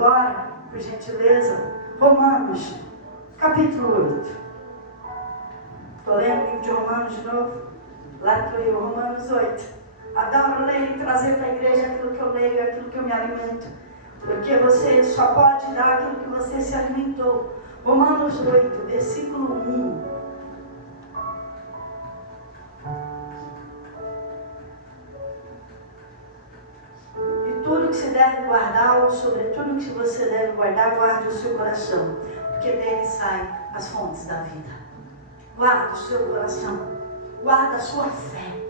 agora, por gentileza, Romanos, capítulo 8. Estou lendo o livro de Romanos de novo. Lá estou eu, Romanos 8. Adoro ler e trazer para a igreja aquilo que eu leio, aquilo que eu me alimento. Porque você só pode dar aquilo que você se alimentou. Romanos 8, versículo 1. Tudo que se deve guardar, ou sobretudo que você deve guardar, guarde o seu coração, porque dele saem as fontes da vida. Guarda o seu coração, guarda a sua fé,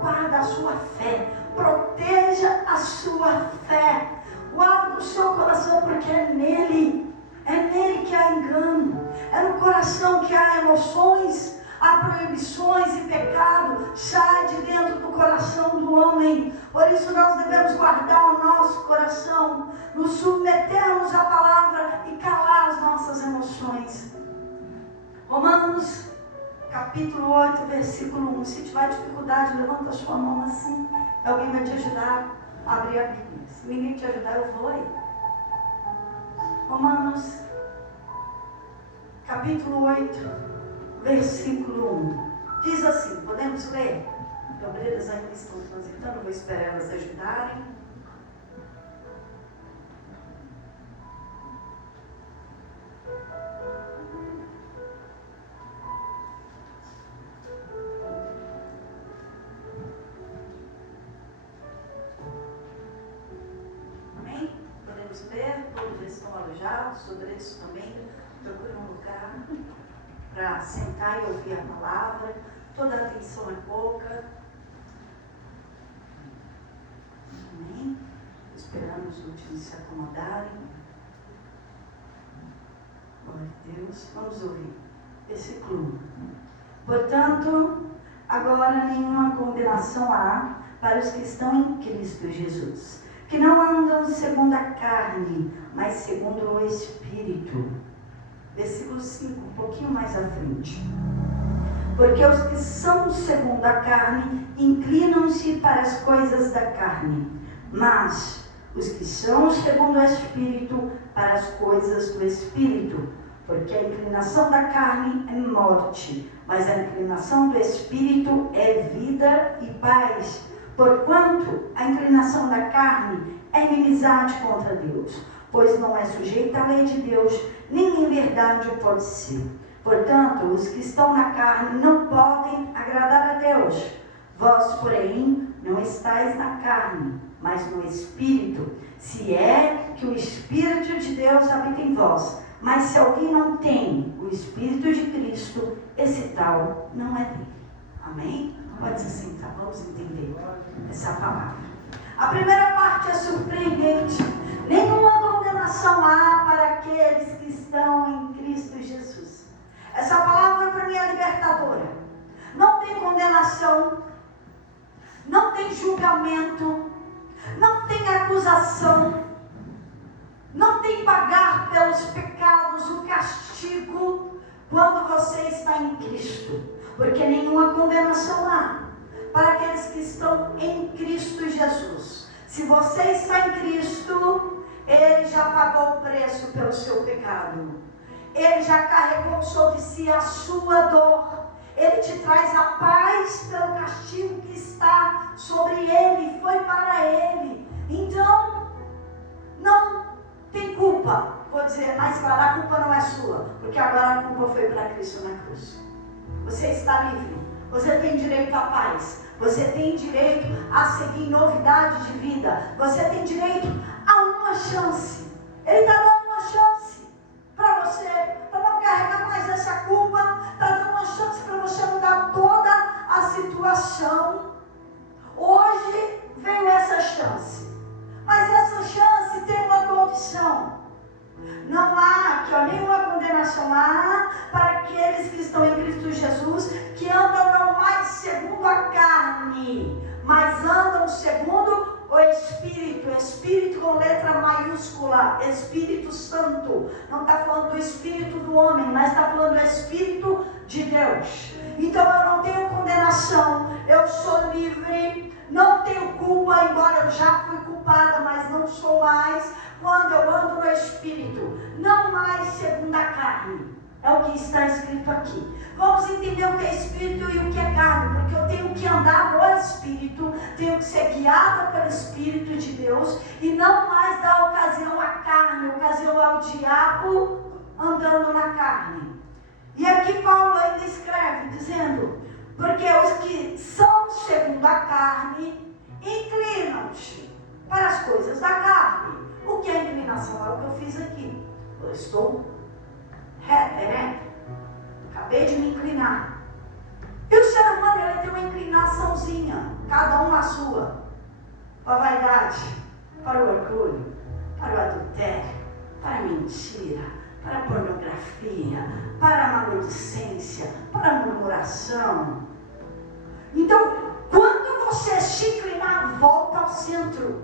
guarda a sua fé, proteja a sua fé, guarda o seu coração, porque é nele que há engano, é no coração que há emoções, há proibições e pecado, sai de dentro do coração do homem. Por isso nós devemos guardar o nosso coração, nos submetermos à palavra e calar as nossas emoções. Romanos, capítulo 8, versículo 1. Se tiver dificuldade, levanta a sua mão assim. Alguém vai te ajudar a abrir a Bíblia. Se ninguém te ajudar, eu vou aí. Romanos, capítulo 8, versículo 1. Diz assim, podemos ler? As obreiras ainda estão transitando, vou esperar elas ajudarem. Amém? Podemos ler, todos estão alojados, os obreiros também. Procure um lugar para sentar e ouvir a palavra. Toda atenção é pouca. Amém? Esperando os últimos se acomodarem. Glória a Deus. Vamos ouvir. Versículo 1. Portanto, agora nenhuma condenação há para os que estão em Cristo Jesus, que não andam segundo a carne, mas segundo o Espírito. Versículo 5, um pouquinho mais à frente. Porque os que são segundo a carne inclinam-se para as coisas da carne, mas os que são segundo o Espírito para as coisas do Espírito. Porque a inclinação da carne é morte, mas a inclinação do Espírito é vida e paz. Porquanto a inclinação da carne é inimizade contra Deus, pois não é sujeita à lei de Deus, nem em verdade o pode ser. Portanto, os que estão na carne não podem agradar a Deus. Vós, porém, não estáis na carne, mas no Espírito, se é que o Espírito de Deus habita em vós. Mas se alguém não tem o Espírito de Cristo, esse tal não é dele. Amém? Pode se sentar, vamos entender essa palavra. A primeira parte é surpreendente. Nenhuma condenação há para aqueles que estão em Cristo Jesus. Essa palavra para mim é libertadora. Não tem condenação, não tem julgamento, não tem acusação, não tem pagar pelos pecados o castigo quando você está em Cristo. Porque nenhuma condenação há para aqueles que estão em Cristo Jesus. Se você está em Cristo, Ele já pagou o preço pelo seu pecado. Ele já carregou sobre si a sua dor. Ele te traz a paz pelo castigo que está sobre Ele, foi para Ele. Então, não tem culpa. Vou dizer mais claro, a culpa não é sua, porque agora a culpa foi para Cristo na cruz. Você está livre, você tem direito à paz, você tem direito a seguir novidade de vida, você tem direito a uma chance. Ele está dando uma chance para você, para não carregar mais essa culpa, está dando uma chance para você mudar toda a situação. Hoje veio essa chance, mas essa chance tem uma condição. Não há aqui, nenhuma condenação há para aqueles que estão em Cristo Jesus, que andam não mais segundo a carne, mas andam segundo o Espírito com letra maiúscula. maiúscula, Espírito Santo. Não está falando do Espírito do homem, mas está falando do Espírito de Deus. Então eu não tenho condenação, eu sou livre, não tenho culpa, embora eu já fui culpada, mas não sou mais, quando eu ando no Espírito, não mais segundo a carne. É o que está escrito aqui. Vamos entender o que é Espírito e o que é carne, porque eu tenho que andar no Espírito, tenho que ser guiada pelo Espírito de Deus, e não mais dar ocasião à carne, ocasião ao diabo andando na carne. E aqui Paulo ainda escreve, dizendo, porque os que são segundo a carne, inclinam-se para as coisas da carne. O que é inclinação? É o que eu fiz aqui. Eu estou reto. Acabei de me inclinar. E o ser humano, ele tem uma inclinaçãozinha, cada um a sua. Para a vaidade, para o orgulho, para o adultério, para a mentira, para a pornografia, para a maledicência, para a murmuração. Então, quando você se inclinar, volta ao centro,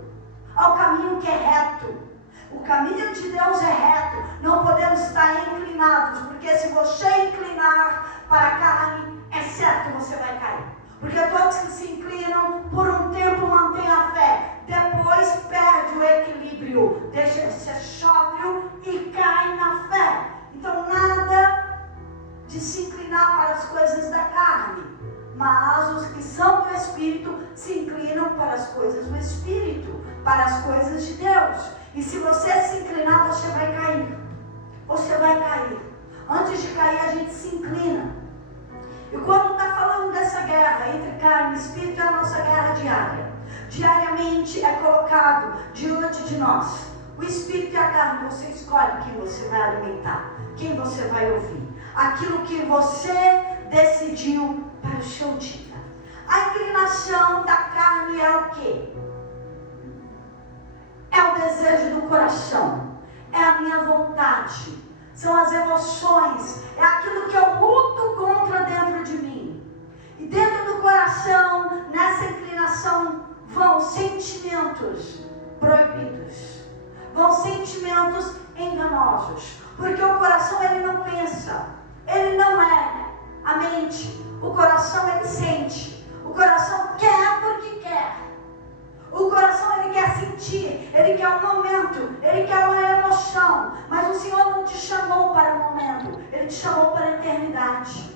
ao caminho que é reto. O caminho de Deus é reto, não podemos estar inclinados, porque se você inclinar para a carne, é certo que você vai cair. Porque todos que se inclinam, por um tempo mantêm a fé, depois perde o equilíbrio, deixa de ser sóbrio e cai na fé. Então nada de se inclinar para as coisas da carne, mas os que são do Espírito se inclinam para as coisas do Espírito, para as coisas de Deus. E se você se inclinar, você vai cair. Você vai cair. Antes de cair, a gente se inclina. E quando está falando dessa guerra entre carne e espírito, é a nossa guerra diária. Diariamente é colocado diante de nós o espírito e a carne. Você escolhe quem você vai alimentar, quem você vai ouvir, aquilo que você decidiu para o seu dia. A inclinação da carne é o quê? É o desejo do coração, é a minha vontade, são as emoções, é aquilo que eu luto contra dentro de mim. E dentro do coração, nessa inclinação, vão sentimentos proibidos, vão sentimentos enganosos, porque o coração ele não pensa, ele não é a mente, o coração ele sente, o coração quer porque quer. O coração ele quer sentir, ele quer um momento, ele quer uma emoção, mas o Senhor não te chamou para o momento, ele te chamou para a eternidade.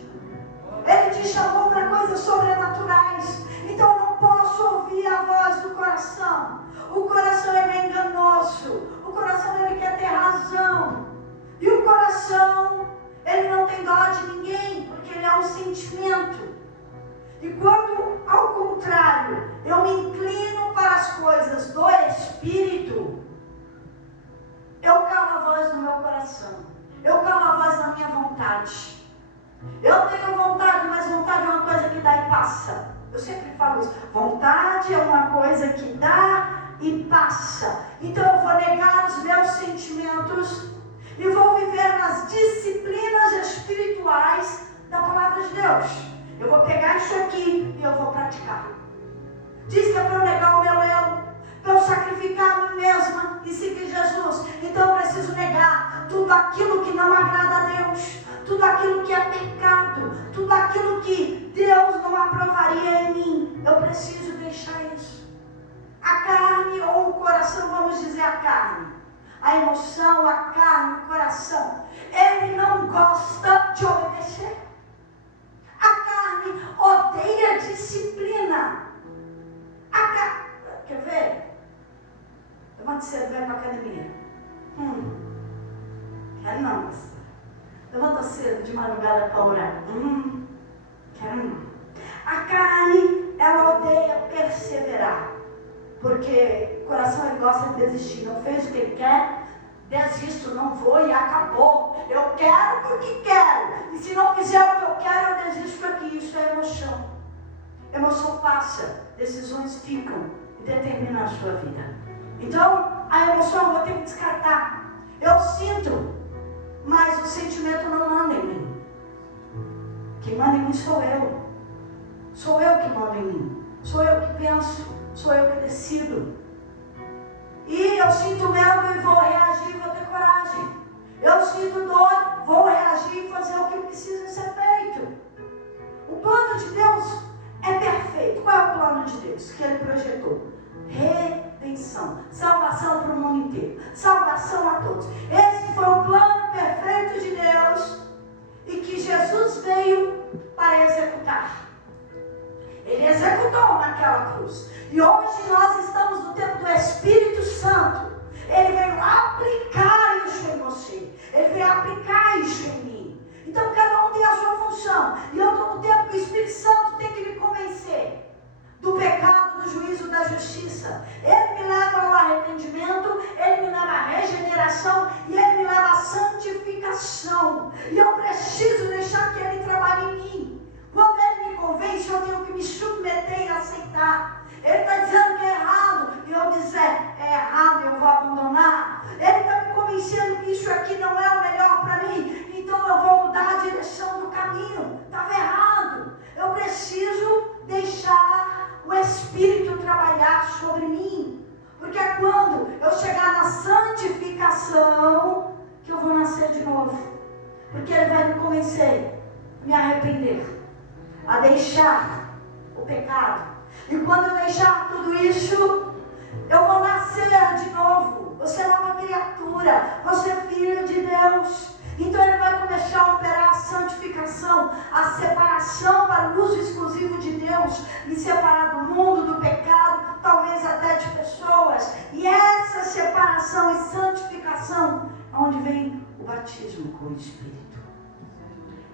Ele te chamou para coisas sobrenaturais. Então eu não posso ouvir a voz do coração. O coração ele é enganoso, o coração ele quer ter razão. E o coração ele não tem dó de ninguém, porque ele é um sentimento. E quando, ao contrário, eu me inclino para as coisas do Espírito, eu calo a voz do meu coração, eu calo a voz da minha vontade. Eu tenho vontade, mas vontade é uma coisa que dá e passa. Eu sempre falo isso, vontade é uma coisa que dá e passa. Então eu vou negar os meus sentimentos e vou viver nas disciplinas espirituais da palavra de Deus. Eu vou pegar isso aqui e eu vou praticar. Diz que é para eu negar o meu eu, para eu sacrificar a mim mesma e seguir Jesus. Então eu preciso negar tudo aquilo que não agrada a Deus, tudo aquilo que é pecado, tudo aquilo que Deus não aprovaria em mim. Eu preciso deixar isso. A carne ou o coração, vamos dizer a carne, a emoção, a carne, o coração, ele não gosta de obedecer. A carne odeia disciplina. Quer ver? Levanta cedo, vai para a academia. Quero não, pastor. Levanta cedo de madrugada para orar. Quero não. A carne, ela odeia perseverar. Porque o coração ele gosta de desistir. Não fez o que ele quer, desisto, não vou e acabou. Eu quero porque quero. E se não fizer o que eu quero, eu desisto aqui. Isso é emoção. Emoção passa, decisões ficam e determinam a sua vida. Então, a emoção eu vou ter que descartar. Eu sinto, mas o sentimento não manda em mim. Quem manda em mim sou eu. Sou eu que mando em mim. Sou eu que penso. Sou eu que decido. E eu sinto medo e vou agir e fazer o que precisa ser feito. O plano de Deus é perfeito. Qual é o plano de Deus que Ele projetou? Redenção, salvação para o mundo inteiro, salvação a todos. Esse foi o plano perfeito de Deus e que Jesus veio para executar. Ele executou naquela cruz. E hoje nós estamos no tempo do Espírito Santo. Ele veio aplicar isso em você. Ele veio aplicar isso em mim. Então cada um tem a sua função. E eu estou no tempo que o Espírito Santo tem que me convencer do pecado, do juízo, da justiça. Ele me leva ao arrependimento, Ele me leva à regeneração e Ele me leva à santificação. E eu preciso deixar que Ele trabalhe em mim. Quando Ele me convence, eu tenho que me submeter e aceitar. Ele está dizendo que é errado, e eu dizer, é errado, eu vou abandonar. Ele está me convencendo que isso aqui não é o melhor para mim, então eu vou mudar a direção do caminho. Estava errado. Eu preciso deixar o Espírito trabalhar sobre mim, porque é quando eu chegar na santificação que eu vou nascer de novo, porque Ele vai me convencer, me arrepender, a deixar o pecado. E quando eu deixar tudo isso, eu vou nascer de novo. Você é uma criatura, você é filho de Deus. Então Ele vai começar a operar a santificação, a separação para o uso exclusivo de Deus, me separar do mundo, do pecado, talvez até de pessoas. E essa separação e santificação é onde vem o batismo com o Espírito.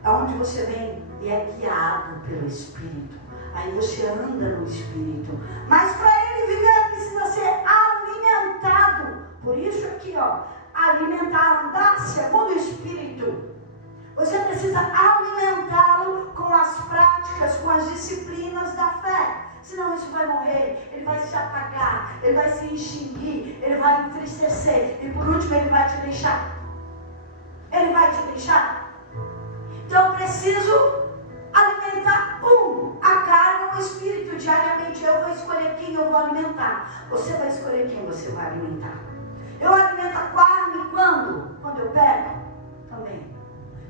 É onde você vem e é guiado pelo Espírito. Aí você anda no Espírito. Mas para ele viver precisa ser alimentado. Por isso aqui, alimentar, andar segundo o Espírito. Você precisa alimentá-lo com as práticas, com as disciplinas da fé. Senão isso vai morrer, ele vai se apagar, ele vai se extinguir, ele vai entristecer. E por último ele vai te deixar. Ele vai te deixar. Então eu preciso alimentar a carne ou o Espírito diariamente. Eu vou escolher quem eu vou alimentar. Você vai escolher quem você vai alimentar. Eu alimento a carne quando? Quando eu pego? Também.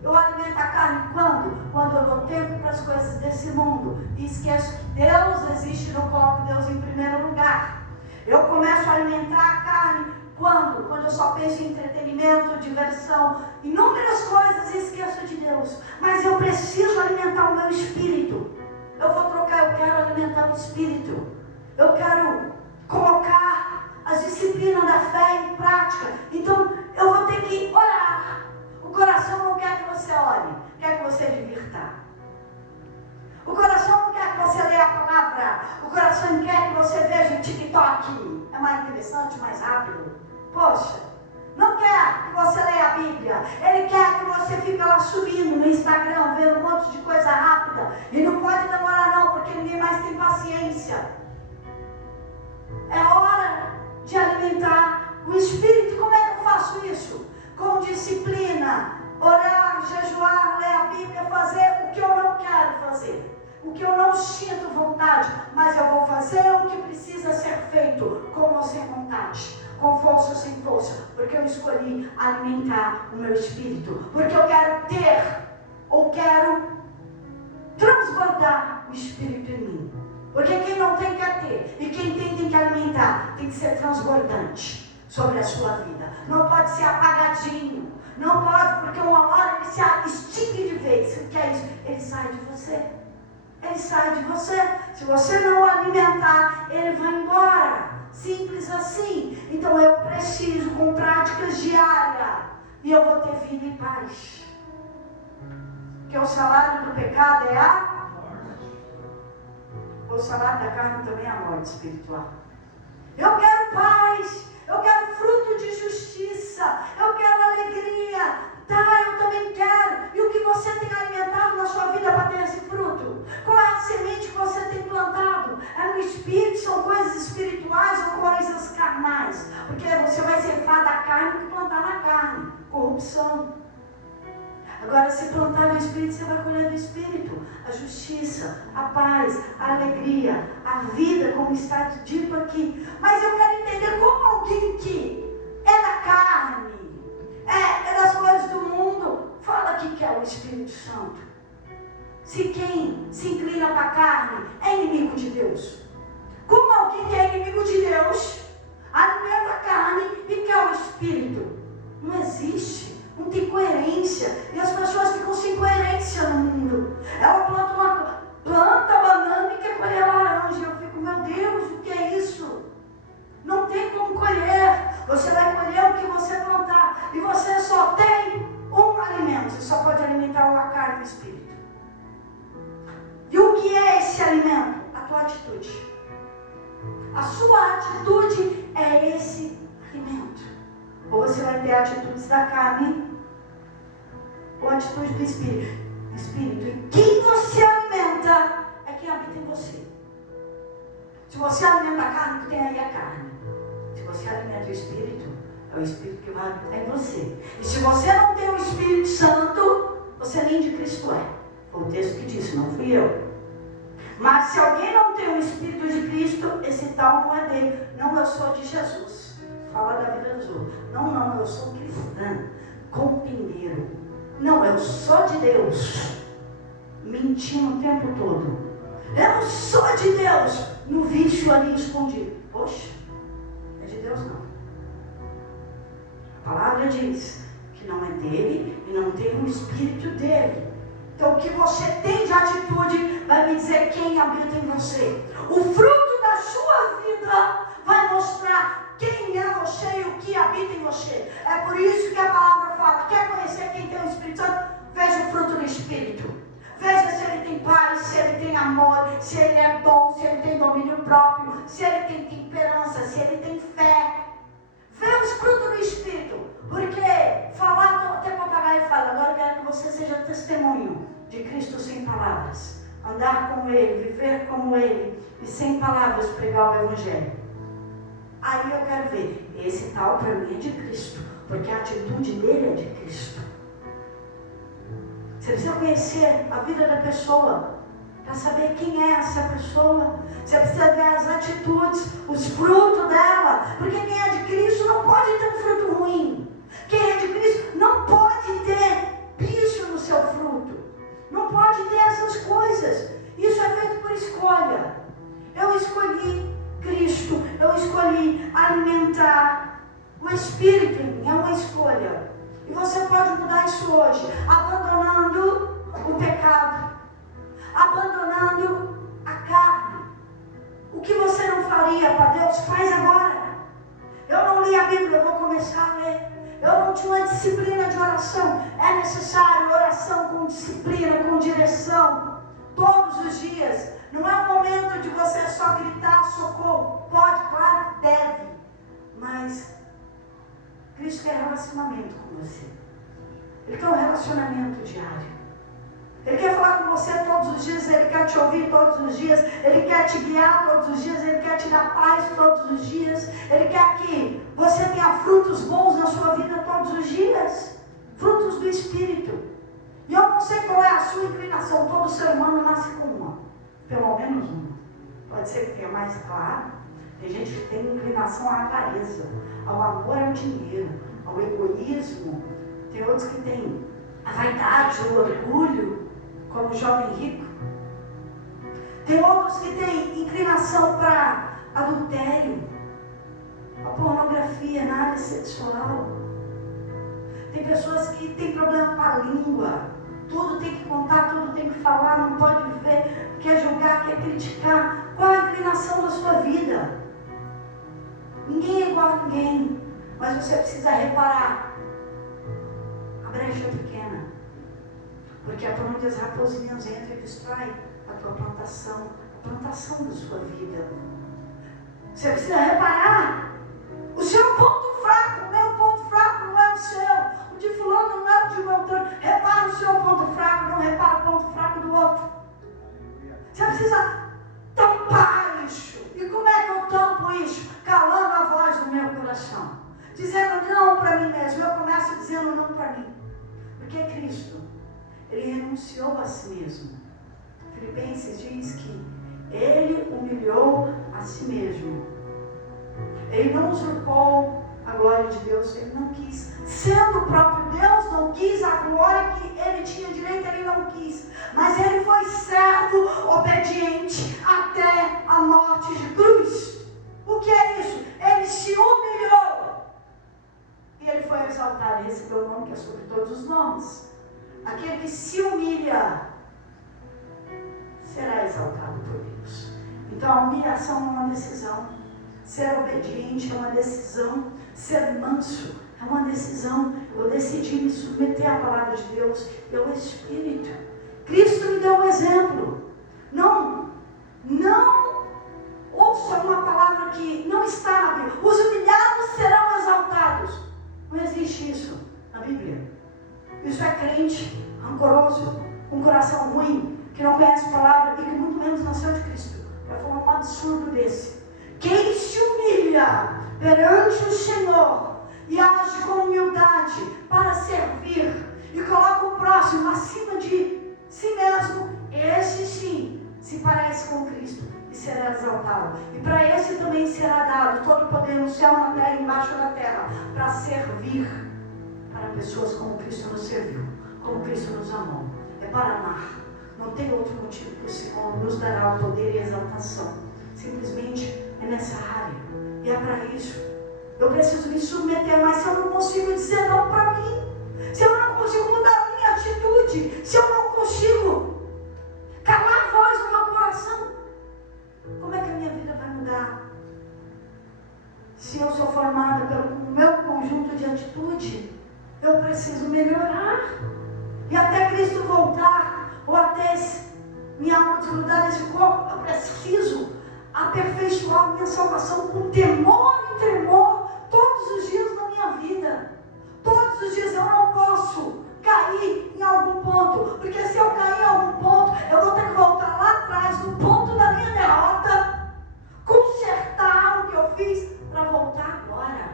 Eu alimento a carne quando? Quando eu dou tempo para as coisas desse mundo e esqueço que Deus existe e não coloco Deus em primeiro lugar. Eu começo a alimentar a carne quando? Quando eu só penso em entretenimento, diversão, inúmeras coisas e esqueço de Deus. Mas eu preciso alimentar o meu espírito. Eu vou trocar, eu quero alimentar o espírito. Eu quero colocar as disciplinas da fé em prática. Então eu vou ter que orar. O coração não quer que você ore, quer que você divirta. O coração não quer que você leia a palavra. O coração quer que você veja o TikTok. É mais interessante, mais rápido. Poxa, não quer que você leia a Bíblia. Ele quer que você fique lá subindo no Instagram, vendo um monte de coisa rápida. E não pode demorar não, porque ninguém mais tem paciência. É hora de alimentar o Espírito. Como é que eu faço isso? Com disciplina. Orar, jejuar, ler a Bíblia, fazer o que eu não quero fazer. O que eu não sinto vontade, mas eu vou fazer o que precisa ser feito, com ou sem vontade, com força ou sem força, porque eu escolhi alimentar o meu espírito, porque eu quero ter, ou quero transbordar o espírito em mim. Porque quem não tem quer ter, e quem tem que alimentar, tem que ser transbordante sobre a sua vida. Não pode ser apagadinho, não pode, porque uma hora ele se extingue de vez. O que é isso? Ele sai de você. Ele sai de você. Se você não o alimentar, ele vai embora. Simples assim. Então eu preciso, com práticas diárias, e eu vou ter vida e paz. Porque o salário do pecado é a morte. O salário da carne também é a morte espiritual. Eu quero paz. Eu quero fruto de justiça. Eu quero alegria. Tá, eu também quero. E o que você tem alimentado na sua vida para ter esse fruto? Qual é a semente que você tem plantado? É no Espírito? São coisas espirituais ou coisas carnais? Porque você vai ceifar da carne que plantar na carne. Corrupção. Agora, se plantar no Espírito, você vai colher do Espírito a justiça, a paz, a alegria, a vida, como está dito aqui. Mas eu quero entender como alguém que é da carne, é das coisas do mundo, fala que quer se quem se inclina para a carne é inimigo de Deus? Como alguém que é inimigo de Deus alimenta a carne e quer o Espírito? Não existe, não tem coerência. E as pessoas ficam sem coerência no mundo. Ela planta banana e quer colher laranja. Eu fico, meu Deus, o que é isso? Não tem como colher. Você vai colher o que você plantar. E você só tem um alimento. Você só pode alimentar a carne e o Espírito. E o que é esse alimento? A tua atitude. A sua atitude é esse alimento. Ou você vai ter atitudes da carne, ou atitude do Espírito. E quem você alimenta é quem habita em você. Se você alimenta a carne, o que tem aí é a carne. Se você alimenta o Espírito, é o Espírito que vai habitar em você. E se você não tem o Espírito Santo, você nem de Cristo é. Foi o texto que disse, não fui eu. Mas se alguém não tem o Espírito de Cristo, esse tal não é dele. Não, eu sou de Jesus. Fala da vida dos outros. Não, eu sou cristã. Companheiro. Não, eu sou de Deus. Mentindo o tempo todo. Eu sou de Deus. No vício ali escondido. Poxa, é de Deus não. A palavra diz que não é dele e não tem o Espírito dele. Então o que você tem de atitude vai me dizer quem habita em você. O fruto da sua vida vai mostrar quem é você e o que habita em você. É por isso que a palavra fala, quer conhecer quem tem o Espírito Santo? Veja o fruto do Espírito. Veja se ele tem paz, se ele tem amor, se ele é bom, se ele tem domínio próprio, se ele tem temperança, se ele tem fé. Vê os frutos do Espírito. Porque falar, até papagaio fala, agora eu quero que você seja testemunho de Cristo sem palavras. Andar como Ele, viver como Ele e sem palavras pregar o Evangelho. Aí eu quero ver, esse tal para mim é de Cristo, porque a atitude dele é de Cristo. Você precisa conhecer a vida da pessoa, para saber quem é essa pessoa. Você precisa ver as atitudes, os frutos dela, porque quem é de Cristo não pode ter um fruto ruim. Quem é de Cristo não pode ter bicho no seu fruto. Não pode ter essas coisas. Isso é feito por escolha. Eu escolhi Cristo. Eu escolhi alimentar o Espírito em mim. É uma escolha. E você pode mudar isso hoje. Abandonando o pecado. Abandonando a carne. O que você não faria para Deus, faz agora. Eu não li a Bíblia, eu vou começar a ler. Eu não tinha uma disciplina de oração. É necessário oração com disciplina, com direção, todos os dias. Não é o momento de você só gritar socorro. Pode, claro que deve. Mas Cristo quer relacionamento com você. Ele quer um relacionamento diário. Ele quer falar com você todos os dias, Ele quer te ouvir todos os dias, Ele quer te guiar todos os dias, Ele quer te dar paz todos os dias, Ele quer que você tenha frutos bons na sua vida todos os dias, frutos do Espírito. E eu não sei qual é a sua inclinação, todo ser humano nasce com uma, pelo menos uma. Pode ser que tenha mais, claro. Tem gente que tem inclinação à avareza, ao amor ao dinheiro, ao egoísmo. Tem outros que têm a vaidade, o orgulho, como o jovem rico. Tem outros que têm inclinação para adultério, a pornografia, na área sexual. Tem pessoas que têm problema com a língua. Tudo tem que contar, tudo tem que falar, não pode viver, quer julgar, quer criticar. Qual é a inclinação da sua vida? Ninguém é igual a ninguém, mas você precisa reparar a brecha pequena, porque é por onde as raposinhas entram e destrói a tua plantação, a plantação da sua vida. Você precisa reparar o seu ponto fraco. O meu ponto fraco não é o seu, o de fulano não é o de Beltrano. Repara o seu ponto fraco, não repara o ponto fraco do outro. Você precisa tampar isso. E como é que eu tampo isso? Calando a voz do meu coração, dizendo não para mim mesmo. Eu começo dizendo não para mim, porque Cristo, Ele renunciou a si mesmo. Filipenses diz que Ele humilhou a si mesmo. Ele não usurpou a glória de Deus, ele não quis. Sendo o próprio Deus, não quis a glória que ele tinha direito, ele não quis. Mas ele foi servo obediente até a morte de cruz. O que é isso? Ele se humilhou. E ele foi exaltado, ele recebeu o nome que é sobre todos os nomes. Aquele que se humilha será exaltado por Deus. Então a humilhação é uma decisão. Ser obediente é uma decisão. Ser manso é uma decisão. Eu decidi me submeter à palavra de Deus e ao Espírito. Cristo me deu um exemplo. Não ouça uma palavra que não está na Bíblia. Os humilhados serão exaltados. Não existe isso na Bíblia. Isso é crente rancoroso, com coração ruim, que não conhece a palavra e que muito menos nasceu de Cristo. Vai falar um absurdo desse. Quem se humilha perante o Senhor e age com humildade para servir e coloca o próximo acima de si mesmo, esse sim se parece com Cristo e será exaltado. E para esse também será dado todo o poder no céu, na terra e embaixo da terra, para servir para pessoas como Cristo nos serviu, como Cristo nos amou. É para amar. Não tem outro motivo que o Senhor nos dará o poder e a exaltação. Simplesmente é nessa área. E é para isso. Eu preciso me submeter, mas se eu não consigo dizer não para mim, se eu não consigo mudar a minha atitude, se eu não consigo calar a voz do meu coração, como é que a minha vida vai mudar? Se eu sou formada pelo meu conjunto de atitude, eu preciso melhorar. E até Cristo voltar, ou até minha alma desgrudar desse corpo, eu preciso aperfeiçoar minha salvação com temor e tremor todos os dias da minha vida. Todos os dias eu não posso cair em algum ponto, porque se eu cair em algum ponto, eu vou ter que voltar lá atrás, no ponto da minha derrota, consertar o que eu fiz para voltar agora.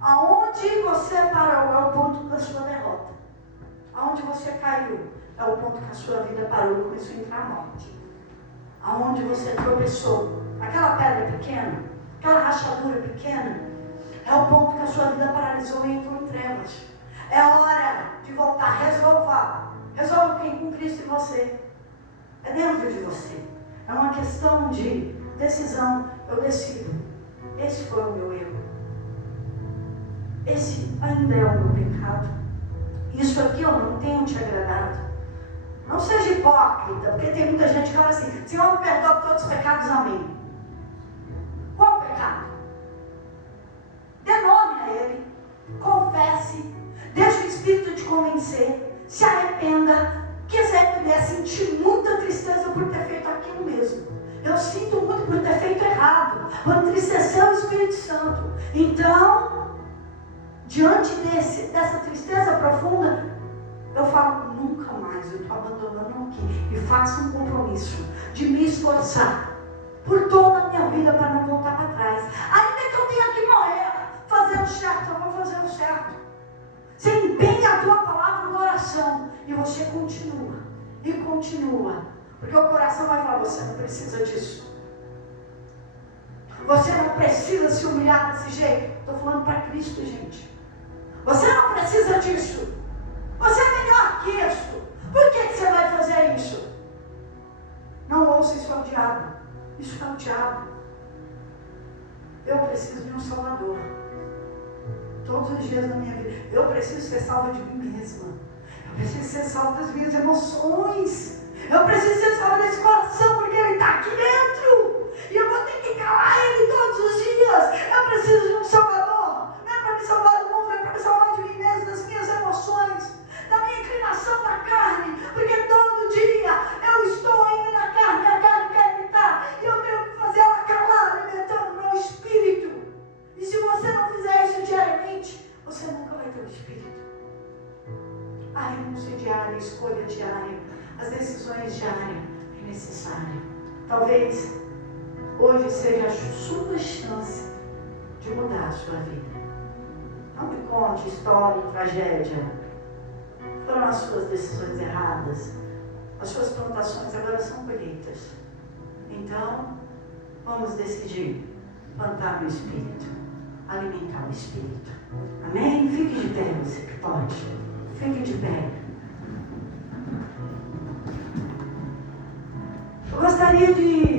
Aonde você parou é o ponto da sua derrota. Aonde você caiu é o ponto que a sua vida parou e começou a entrar a morte. Aonde você tropeçou, aquela pedra pequena, aquela rachadura pequena, é o ponto que a sua vida paralisou e entrou em trevas. É hora de voltar. Resolva quem com Cristo em você. É dentro de você. É uma questão de decisão. Eu decido. Esse foi o meu erro. Esse ainda é o meu pecado. Isso aqui eu não tenho te agradado. Não seja hipócrita, porque tem muita gente que fala assim: Senhor, me perdoa todos os pecados, amém. Qual pecado? Dê nome a ele, confesse, deixe o Espírito te convencer, se arrependa. Que se arrepender, sentir muita tristeza por ter feito aquilo mesmo. Eu sinto muito por ter feito errado, por entristecer o Espírito Santo. Então, diante dessa tristeza profunda, eu falo: nunca mais, eu estou abandonando aqui. E faço um compromisso de me esforçar por toda a minha vida para não voltar para trás. Ainda que eu tenha que morrer fazendo certo, eu vou fazer o certo. Você empenha a tua palavra na oração e você continua. E continua. Porque o coração vai falar: você não precisa disso. Você não precisa se humilhar desse jeito. Estou falando para Cristo, gente. Você não precisa disso. Você é melhor que isso. Por que você vai fazer isso? Não ouça isso ao diabo. Isso é o diabo. Eu preciso de um Salvador. Todos os dias da minha vida. Eu preciso ser salva de mim mesma. Eu preciso ser salva das minhas emoções. Eu preciso ser salva desse coração, porque ele está aqui dentro. E eu vou ter que calar ele todos os dias. Eu preciso de um Salvador. Não é para me salvar do mundo, é para me salvar de mim mesmo, das minhas emoções, da minha inclinação da carne. Porque todo dia eu estou ainda na carne, a carne quer gritar. E eu tenho que fazer ela calar, alimentando o meu espírito. E se você não fizer isso diariamente, você nunca vai ter o espírito. A renúncia diária, a escolha diária, as decisões diárias é necessária. Talvez hoje seja a sua chance de mudar a sua vida. Não me conte história e tragédia. Foram as suas decisões erradas. As suas plantações agora são colheitas. Então, vamos decidir plantar no Espírito. alimentar o Espírito. Amém? Fique de pé, você que pode. Fique de pé. Eu gostaria de